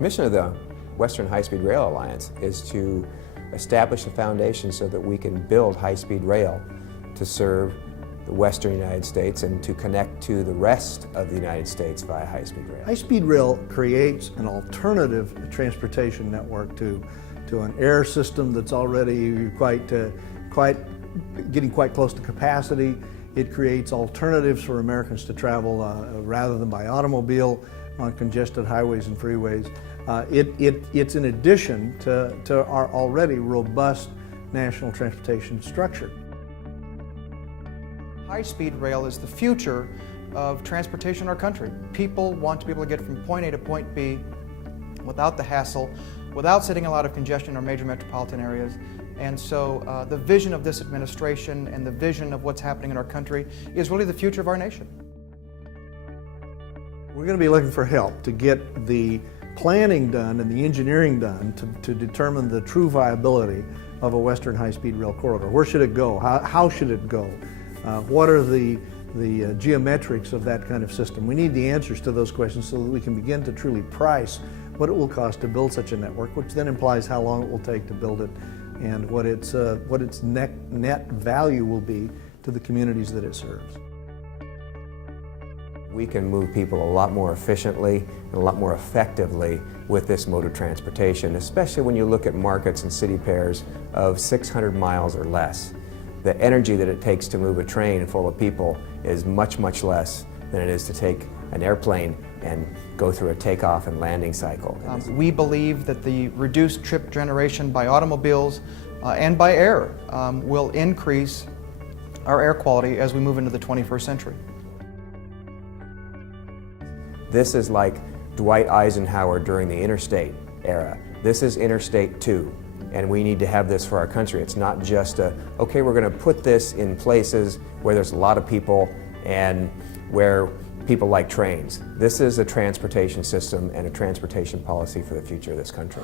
mission of the Western High-Speed Rail Alliance is to establish a foundation so that we can build high-speed rail to serve the western United States and to connect to the rest of the United States via high-speed rail. High-speed rail creates an alternative transportation network to an air system that's already getting quite close to capacity. It creates alternatives for Americans to travel rather than by automobile on congested highways and freeways. It's in addition to our already robust national transportation structure. High-speed rail is the future of transportation in our country. People want to be able to get from point A to point B without the hassle, without sitting in a lot of congestion in our major metropolitan areas. And so the vision of this administration and the vision of what's happening in our country is really the future of our nation. We're going to be looking for help to get the planning done and the engineering done to determine the true viability of a Western high-speed rail corridor. Where should it go? How should it go? What are the geometrics of that kind of system? We need the answers to those questions so that we can begin to truly price what it will cost to build such a network, which then implies how long it will take to build it and what its net value will be to the communities that it serves. We can move people a lot more efficiently and a lot more effectively with this mode of transportation, especially when you look at markets and city pairs of 600 miles or less. The energy that it takes to move a train full of people is much, much less than it is to take an airplane and go through a takeoff and landing cycle. We believe that the reduced trip generation by automobiles and by air will increase our air quality as we move into the 21st century. This is like Dwight Eisenhower during the interstate era. This is Interstate 2. And we need to have this for our country. It's not just okay, we're going to put this in places where there's a lot of people and where people like trains. This is a transportation system and a transportation policy for the future of this country.